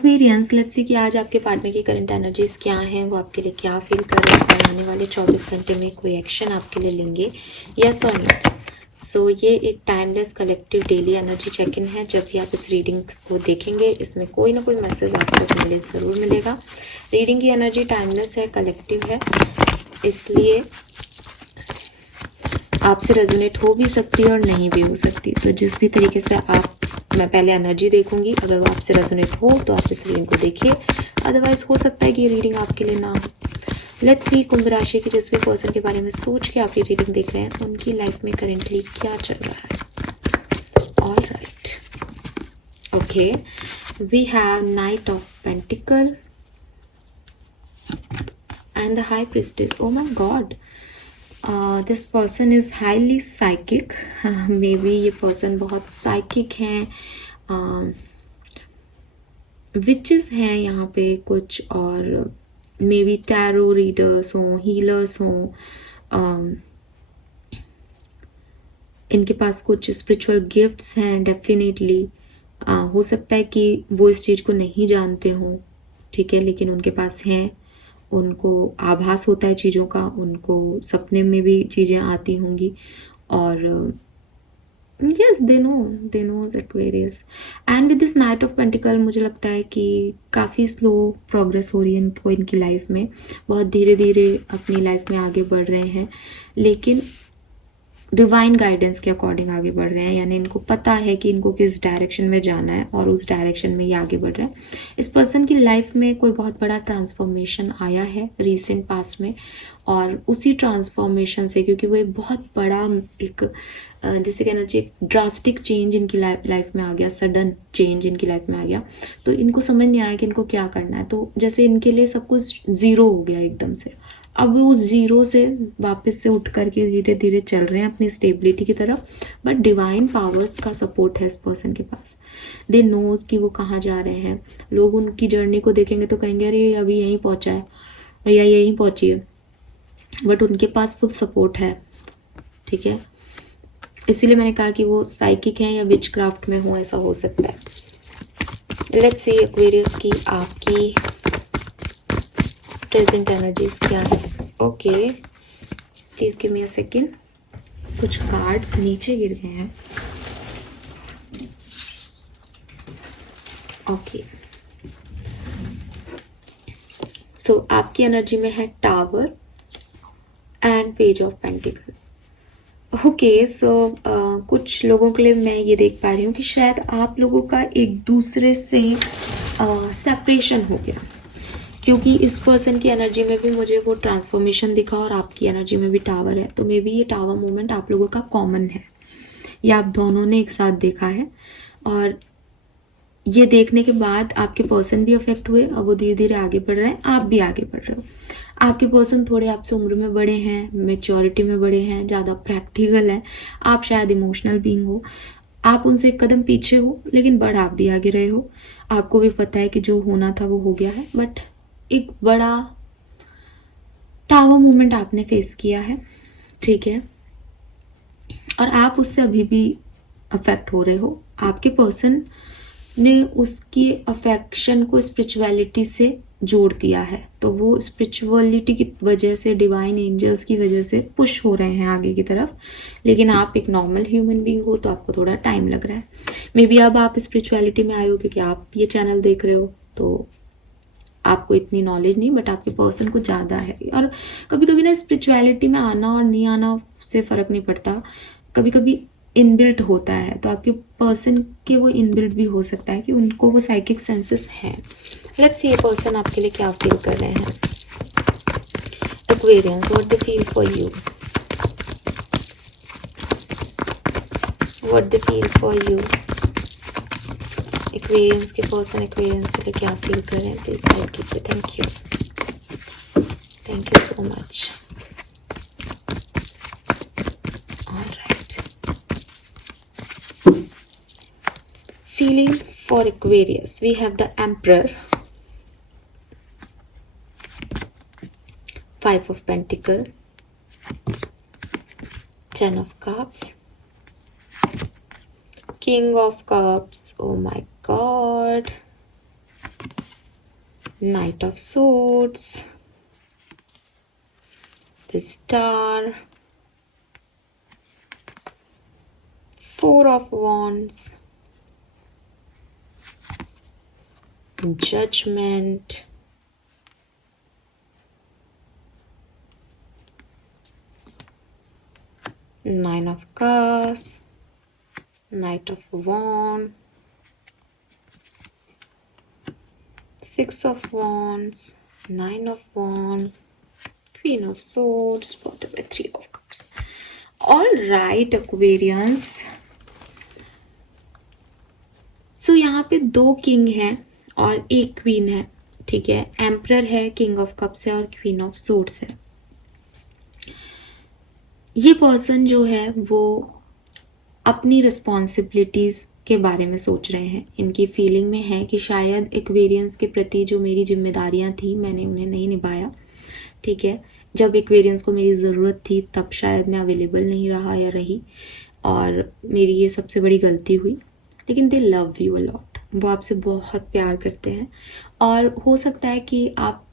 Aquarians, let's see कि आज आपके पार्टनर की करंट एनर्जीज क्या हैं, वो आपके लिए क्या फील कर रहे हैं, आने वाले 24 घंटे में कोई एक्शन आपके लिए लेंगे, यस और नो। सो ये एक timeless collective daily energy check in है। जब भी आप इस रीडिंग को देखेंगे, इसमें कोई ना कोई मैसेज आपको मिले ज़रूर मिलेगा। रीडिंग की एनर्जी टाइमलेस है, कलेक्टिव है, इसलिए आपसे रेजोनेट हो भी सकती है और नहीं भी हो सकती। तो जिस भी तरीके से मैं पहले एनर्जी देखूंगी, अगर वो आपसे रेजोनेट हो तो आप इस रीडिंग को देखिए, अदरवाइज हो सकता है कि ये रीडिंग आपके लिए ना हो। लेट्स सी कुंभ राशि के जिस भी पर्सन के बारे में सोच के आप ये रीडिंग देख रहे हैं, उनकी लाइफ में करेंटली क्या चल रहा है। All right, okay, we have knight of pentacle and the high priestess. Oh my God, this person is highly psychic. Maybe ये पर्सन बहुत साइकिक हैं, विचेस हैं यहाँ पे कुछ, और मे बी टैरो रीडर्स हों, हीलर्स हों, इनके पास कुछ स्पिरिचुअल गिफ्ट्स हैं डेफिनेटली। हो सकता है कि वो इस चीज़ को नहीं जानते हों, ठीक है, लेकिन उनके पास हैं, उनको आभास होता है चीज़ों का, उनको सपने में भी चीज़ें आती होंगी, और yes they know Aquarius. And with this night of pentacle मुझे लगता है कि काफ़ी स्लो प्रोग्रेस हो रही है इनको, इनकी लाइफ में बहुत धीरे धीरे अपनी लाइफ में आगे बढ़ रहे हैं, लेकिन डिवाइन गाइडेंस के अकॉर्डिंग आगे बढ़ रहे हैं। यानी इनको पता है कि इनको किस डायरेक्शन में जाना है और उस डायरेक्शन में ये आगे बढ़ रहे हैं। इस पर्सन की लाइफ में कोई बहुत बड़ा ट्रांसफॉर्मेशन आया है रिसेंट पास्ट में, और उसी ट्रांसफॉर्मेशन से, क्योंकि वो एक बहुत बड़ा एक जैसे कहना चाहिए ड्रास्टिक चेंज इनकी लाइफ में आ गया, सडन चेंज इनकी लाइफ में आ गया, तो इनको समझ नहीं आया कि इनको क्या करना है। तो जैसे इनके लिए सब कुछ ज़ीरो हो गया एकदम से। अब वो उस जीरो से वापस से उठ करके धीरे धीरे चल रहे हैं अपनी स्टेबिलिटी की तरफ, बट डिवाइन पावर्स का सपोर्ट है इस पर्सन के पास। दे नोज कि वो कहाँ जा रहे हैं। लोग उनकी जर्नी को देखेंगे तो कहेंगे अरे अभी यहीं पहुंचा है या यहीं पहुंची है, बट उनके पास फुल सपोर्ट है, ठीक है। इसीलिए मैंने कहा कि वो साइकिक हैं या विच क्राफ्ट में हो, ऐसा हो सकता है। लेट्स सी एक्वेरियस की आपकी प्रेजेंट एनर्जीज क्या है। Okay, please give me a second. कुछ कार्ड्स नीचे गिर गए हैं। ओके, सो आपकी एनर्जी में है tower and page of pentacle. Okay, so कुछ लोगों के लिए मैं ये देख पा रही हूँ कि शायद आप लोगों का एक दूसरे से सेपरेशन हो गया, क्योंकि इस पर्सन की एनर्जी में भी मुझे वो ट्रांसफॉर्मेशन दिखा और आपकी एनर्जी में भी टावर है। तो मे बी ये टावर मोमेंट आप लोगों का कॉमन है, या आप दोनों ने एक साथ देखा है, और ये देखने के बाद आपके पर्सन भी अफेक्ट हुए, अब वो धीरे धीरे आगे बढ़ रहे हैं, आप भी आगे बढ़ रहे हो। आपके पर्सन थोड़े आपसे उम्र में बड़े हैं, मेच्योरिटी में बड़े हैं, ज़्यादा प्रैक्टिकल हैं, आप शायद इमोशनल बीइंग हो, आप उनसे एक कदम पीछे हो, लेकिन बढ़ आप भी आगे रहे हो। आपको भी पता है कि जो होना था वो हो गया है, बट एक बड़ा टावर मूवमेंट आपने फेस किया है, ठीक है, और आप उससे अभी भी अफेक्ट हो रहे हो। आपके पर्सन ने उसकी अफेक्शन को स्पिरिचुअलिटी से जोड़ दिया है, तो वो स्पिरिचुअलिटी की वजह से, डिवाइन एंजल्स की वजह से पुश हो रहे हैं आगे की तरफ, लेकिन आप एक नॉर्मल ह्यूमन बीइंग हो, तो आपको थोड़ा टाइम लग रहा है। मे बी अब आप स्पिरिचुअलिटी में आए हो क्योंकि आप ये चैनल देख रहे हो, तो आपको इतनी नॉलेज नहीं, बट आपके पर्सन को ज़्यादा है। और कभी कभी ना स्पिरिचुअलिटी में आना और नहीं आना से फ़र्क नहीं पड़ता, कभी कभी इनबिल्ट होता है, तो आपके पर्सन के वो इनबिल्ट भी हो सकता है कि उनको वो साइकिक सेंसेस हैं। लेट्स सी ये पर्सन आपके लिए क्या फील कर रहे हैं। Aquarians, what they feel for you, what they feel for you. Aquarians के पर्सन एक्वेरियंस के लिए क्या फील कर रहे हैं, प्लीज गाइड कीजिए। Thank you so much. Feeling for Aquarius, we have the Emperor, Five of Pentacles, Ten of Cups, King of Cups, oh my god, Knight of Swords, the Star, Four of Wands, Judgment, Nine of Cups, Knight of Wands, Six of Wands, Nine of Wands, Queen of Swords, followed by Three of Cups. All right, Aquarians. सो यहाँ पे 2 king हैं और 1 queen है, ठीक है. Emperor है, king of cups है और क्वीन ऑफ सोर्ड्स है. ये पर्सन जो है वो अपनी रिस्पॉन्सिबिलिटीज के बारे में सोच रहे हैं. इनकी फीलिंग में है कि शायद एक्वेरियंस के प्रति जो मेरी जिम्मेदारियां थी मैंने उन्हें नहीं निभाया, ठीक है. जब एक्वेरियंस को मेरी ज़रूरत थी तब शायद मैं अवेलेबल नहीं रहा या रही, और मेरी ये सबसे बड़ी गलती हुई. लेकिन दे लव यू अ लॉट, वो आपसे बहुत प्यार करते हैं. और हो सकता है कि आप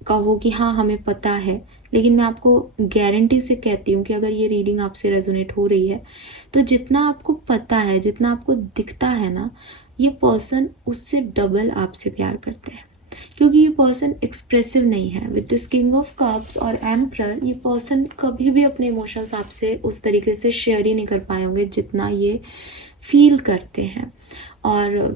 कहो कि हाँ हमें पता है, लेकिन मैं आपको गारंटी से कहती हूँ कि अगर ये रीडिंग आपसे रेजोनेट हो रही है तो जितना आपको पता है, जितना आपको दिखता है ना, ये पर्सन उससे डबल आपसे प्यार करते हैं. क्योंकि ये पर्सन एक्सप्रेसिव नहीं है. With this king of cups और एम्परर, ये पर्सन कभी भी अपने इमोशंस आपसे उस तरीके से शेयर ही नहीं कर पाए होंगे जितना ये फील करते हैं. और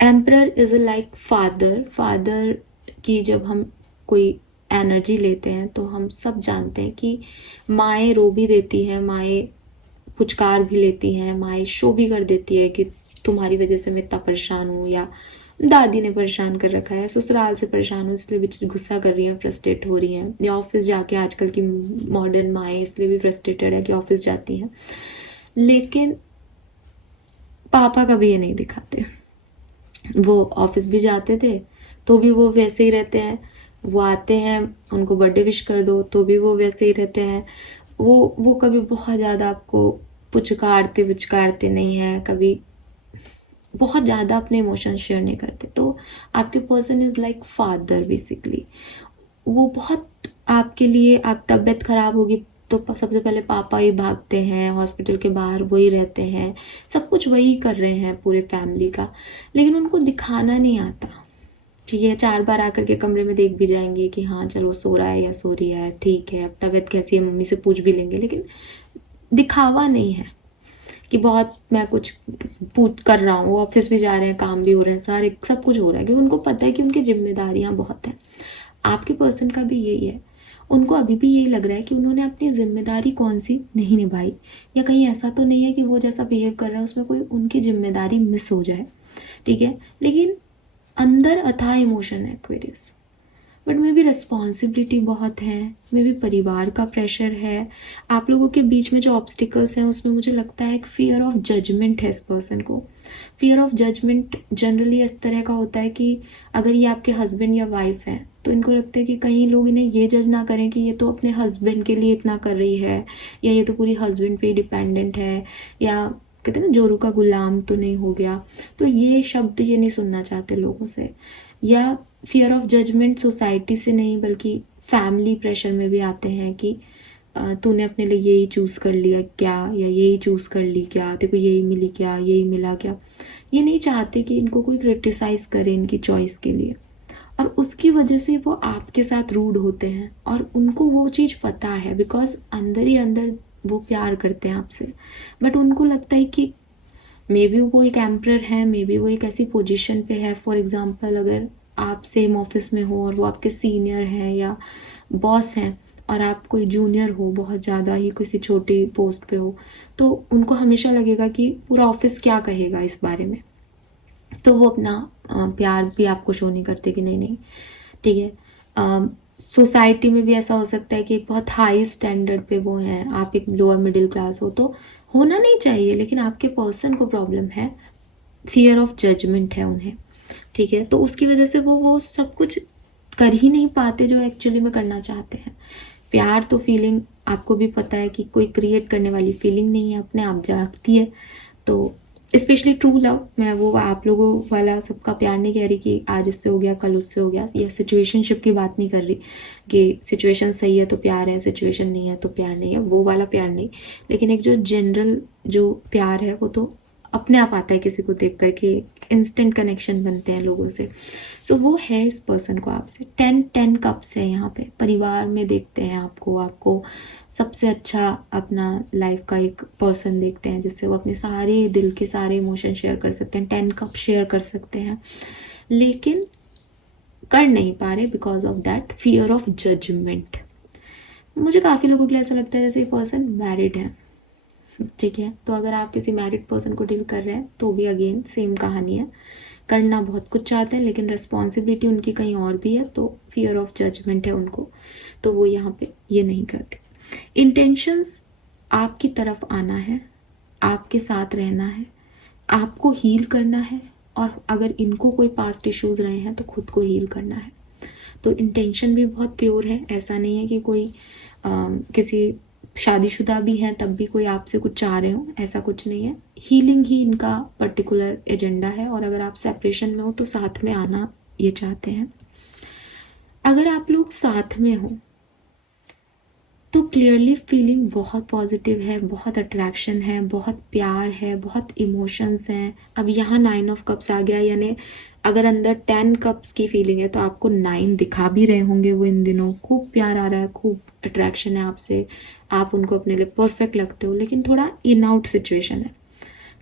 एम्परर इज लाइक फादर की जब हम कोई एनर्जी लेते हैं तो हम सब जानते हैं कि माएँ रो भी देती हैं, माएँ पुचकार भी लेती हैं, माएँ शो भी कर देती है कि तुम्हारी वजह से मैं इतना परेशान हूँ, या दादी ने परेशान कर रखा है, ससुराल से परेशान हूँ इसलिए भी गुस्सा कर रही हैं, फ्रस्ट्रेट हो रही हैं, या ऑफिस जाके आजकल की मॉडर्न माएँ इसलिए भी फ्रस्ट्रेटेड है कि ऑफिस जाती हैं. लेकिन पापा कभी ये नहीं दिखाते. वो ऑफिस भी जाते थे तो भी वो वैसे ही रहते हैं. वो आते हैं, उनको बर्थडे विश कर दो तो भी वो वैसे ही रहते हैं. वो कभी बहुत ज़्यादा आपको पुचकारते नहीं हैं, कभी बहुत ज़्यादा अपने इमोशन शेयर नहीं करते. तो आपके person is like father basically. वो बहुत आपके लिए, आप तबीयत खराब होगी तो सबसे पहले पापा ही भागते हैं, हॉस्पिटल के बाहर वही रहते हैं, सब कुछ वही कर रहे हैं पूरे फैमिली का. लेकिन उनको दिखाना नहीं आता, ठीक है. 4 बार आकर के कमरे में देख भी जाएंगे कि हाँ चलो सो रहा है या सो रही है, ठीक है, अब तबीयत कैसी है मम्मी से पूछ भी लेंगे. लेकिन दिखावा नहीं है कि बहुत मैं कुछ पूछ कर रहा हूँ. ऑफिस भी जा रहे हैं, काम भी हो रहे हैं, सारे सब कुछ हो रहा है, क्योंकि उनको पता है कि उनकी जिम्मेदारियां बहुत हैं. आपके पर्सन का भी यही है. उनको अभी भी यही लग रहा है कि उन्होंने अपनी जिम्मेदारी कौन सी नहीं निभाई, या कहीं ऐसा तो नहीं है कि वो जैसा बिहेव कर रहा है उसमें कोई उनकी जिम्मेदारी मिस हो जाए, ठीक है. लेकिन अंदर अथाह इमोशन है Aquarius, but may be responsibility बहुत है, मे बी परिवार का प्रेशर है. आप लोगों के बीच में जो ऑब्स्टिकल्स हैं उसमें मुझे लगता है एक फियर ऑफ जजमेंट है इस पर्सन को. फियर ऑफ जजमेंट जनरली इस तरह का होता है कि अगर ये आपके हस्बैंड या वाइफ हैं तो इनको लगता है कि कहीं लोग इन्हें ये जज ना करें कि ये तो अपने हस्बैंड के लिए इतना कर रही है, या ये तो पूरी हस्बैंड पे ही डिपेंडेंट है, या कहते हैं ना जोरू का गुलाम तो नहीं हो गया. तो ये शब्द ये नहीं सुनना चाहते लोगों से. या फियर ऑफ जजमेंट सोसाइटी से नहीं बल्कि फैमिली प्रेशर में भी आते हैं कि तूने अपने लिए यही चूज़ कर लिया क्या, या यही चूज़ कर ली क्या, तेरे को यही मिली क्या, यही मिला क्या. ये नहीं चाहते कि इनको कोई क्रिटिसाइज करे इनकी चॉइस के लिए, और उसकी वजह से वो आपके साथ रूड होते हैं. और उनको वो चीज़ पता है, बिकॉज अंदर ही अंदर वो प्यार करते हैं आपसे. बट उनको लगता है कि मे बी वो एक एम्परर है, मे बी वो एक ऐसी पोजीशन पे है. फॉर एग्जांपल अगर आप सेम ऑफिस में हो और वो आपके सीनियर हैं या बॉस हैं, और आप कोई जूनियर हो, बहुत ज़्यादा ही किसी छोटी पोस्ट पे हो, तो उनको हमेशा लगेगा कि पूरा ऑफिस क्या कहेगा इस बारे में. तो वो अपना प्यार भी आपको शो नहीं करते कि नहीं, ठीक है. सोसाइटी में भी ऐसा हो सकता है कि एक बहुत हाई स्टैंडर्ड पे वो हैं, आप एक लोअर मिडिल क्लास हो. तो होना नहीं चाहिए, लेकिन आपके पर्सन को प्रॉब्लम है, फियर ऑफ जजमेंट है उन्हें, ठीक है. तो उसकी वजह से वो सब कुछ कर ही नहीं पाते जो एक्चुअली में करना चाहते हैं. प्यार तो फीलिंग आपको भी पता है कि कोई क्रिएट करने वाली फीलिंग नहीं है, अपने आप जागती है. तो स्पेशली ट्रू लव, मैं वो आप लोगों वाला सबका प्यार नहीं कह रही कि आज इससे हो गया कल उससे हो गया, या सिचुएशनशिप की बात नहीं कर रही कि सिचुएशन सही है तो प्यार है, सिचुएशन नहीं है तो प्यार नहीं है, वो वाला प्यार नहीं। लेकिन एक जो जनरल जो प्यार है वो तो अपने आप आता है किसी को देख कर के, इंस्टेंट कनेक्शन बनते हैं लोगों से। सो वो है इस पर्सन को आपसे। 10 कप्स है यहाँ पे, परिवार में देखते हैं आपको, आपको सबसे अच्छा अपना लाइफ का एक पर्सन देखते हैं जिससे वो अपने सारे दिल के सारे इमोशन शेयर कर सकते हैं, 10 कप शेयर कर सकते हैं, लेकिन कर नहीं पा रहे because of that fear of judgement. मुझे काफ़ी लोगों के लिए ऐसा लगता है जैसे ये पर्सन मैरिड है, ठीक है। तो अगर आप किसी मैरिड पर्सन को डील कर रहे हैं तो भी अगेन सेम कहानी है, करना बहुत कुछ चाहते हैं लेकिन रिस्पॉन्सिबिलिटी उनकी कहीं और भी है, तो फियर ऑफ जजमेंट है उनको, तो वो यहाँ पे ये नहीं करते। इंटेंशंस आपकी तरफ आना है, आपके साथ रहना है, आपको हील करना है, और अगर इनको कोई पास्ट इश्यूज रहे हैं तो खुद को हील करना है। तो इंटेंशन भी बहुत प्योर है, ऐसा नहीं है कि कोई किसी शादीशुदा भी हैं तब भी कोई आपसे कुछ चाह रहे हो, ऐसा कुछ नहीं है। हीलिंग ही इनका पर्टिकुलर एजेंडा है, और अगर आप सेपरेशन में हो तो साथ में आना ये चाहते हैं। अगर आप लोग साथ में हो तो क्लियरली फीलिंग बहुत पॉजिटिव है, बहुत अट्रैक्शन है, बहुत प्यार है, बहुत इमोशंस हैं। अब यहाँ 9 ऑफ कप्स आ गया, यानी अगर अंदर 10 कप्स की फीलिंग है तो आपको 9 दिखा भी रहे होंगे वो इन दिनों। खूब प्यार आ रहा है, खूब अट्रैक्शन है आपसे, आप उनको अपने लिए परफेक्ट लगते हो, लेकिन थोड़ा इन आउट सिचुएशन है।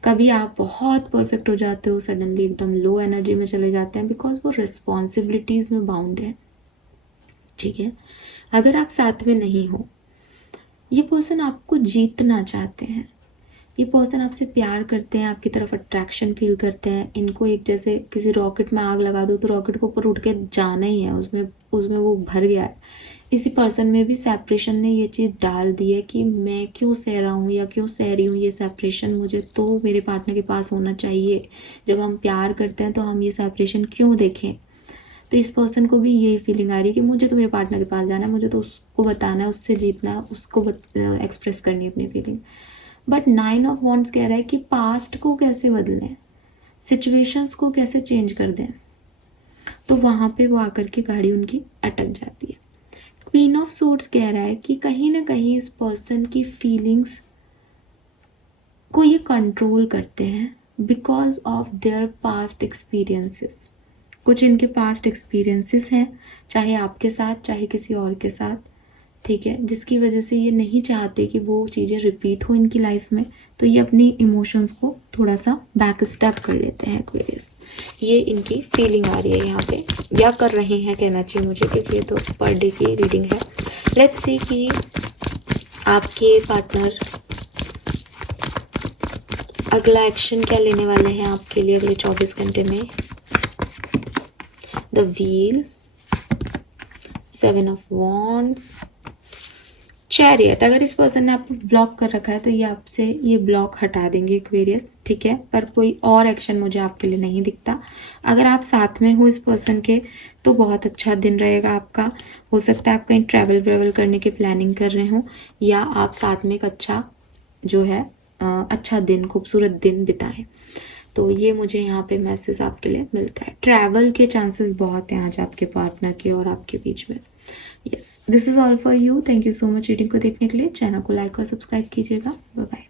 कभी आप बहुत परफेक्ट हो जाते हो, सडनली एकदम लो एनर्जी में चले जाते हैं बिकॉज वो रिस्पॉन्सिबिलिटीज में बाउंड है, ठीक है। अगर आप साथ में नहीं हो, ये पर्सन आपको जीतना चाहते हैं, ये पर्सन आपसे प्यार करते हैं, आपकी तरफ अट्रैक्शन फील करते हैं। इनको एक जैसे किसी रॉकेट में आग लगा दो तो रॉकेट को ऊपर उठ के जाना ही है, उसमें उसमें वो भर गया है। इसी पर्सन में भी सेपरेशन ने ये चीज़ डाल दी है कि मैं क्यों सह रहा हूँ या क्यों सह रही हूँ ये सेपरेशन, मुझे तो मेरे पार्टनर के पास होना चाहिए। जब हम प्यार करते हैं तो हम ये सेपरेशन क्यों देखें। तो इस पर्सन को भी यही फीलिंग आ रही है कि मुझे तो मेरे पार्टनर के पास जाना है, मुझे तो उसको बताना है, उससे जीतना है, उसको एक्सप्रेस करनी है अपनी फीलिंग। बट 9 ऑफ वॉन्ड्स कह रहा है कि पास्ट को कैसे बदलें, सिचुएशंस को कैसे चेंज कर दें, तो वहाँ पे वो आकर के गाड़ी उनकी अटक जाती है। क्वीन ऑफ सोर्ड्स कह रहा है कि कहीं ना कहीं इस पर्सन की फीलिंग्स को ये कंट्रोल करते हैं because of their past experiences. कुछ इनके पास्ट एक्सपीरियंसेस हैं, चाहे आपके साथ चाहे किसी और के साथ, ठीक है, जिसकी वजह से ये नहीं चाहते कि वो चीज़ें रिपीट हो इनकी लाइफ में, तो ये अपनी इमोशंस को थोड़ा सा बैक स्टेप कर लेते हैं एक्वेरियस। ये इनकी फीलिंग आ रही है यहाँ पे, या कर रहे हैं कहना चाहिए मुझे, क्योंकि ये तो पर डे की रीडिंग है। लेट्स सी कि आपके पार्टनर अगला एक्शन क्या लेने वाले हैं आपके लिए अगले 24 घंटे में। The wheel, 7 of wands, chariot. अगर इस पर्सन ने आपको ब्लॉक कर रखा है तो ये आपसे ये ब्लॉक हटा देंगे एक्वेरियस, ठीक है, पर कोई और एक्शन मुझे आपके लिए नहीं दिखता। अगर आप साथ में हो इस पर्सन के तो बहुत अच्छा दिन रहेगा आपका। हो सकता है आप कहीं ट्रैवल करने की प्लानिंग कर रहे हो, या आप साथ में एक अच्छा जो है अच्छा दिन, खूबसूरत दिन बिताएं। तो ये मुझे यहाँ पे मैसेज आपके लिए मिलता है। ट्रैवल के चांसेस बहुत हैं आज आपके पार्टनर के और आपके बीच में। Yes, this is all for you. Thank you so much reading को देखने के लिए। चैनल को लाइक और सब्सक्राइब कीजिएगा। Bye bye.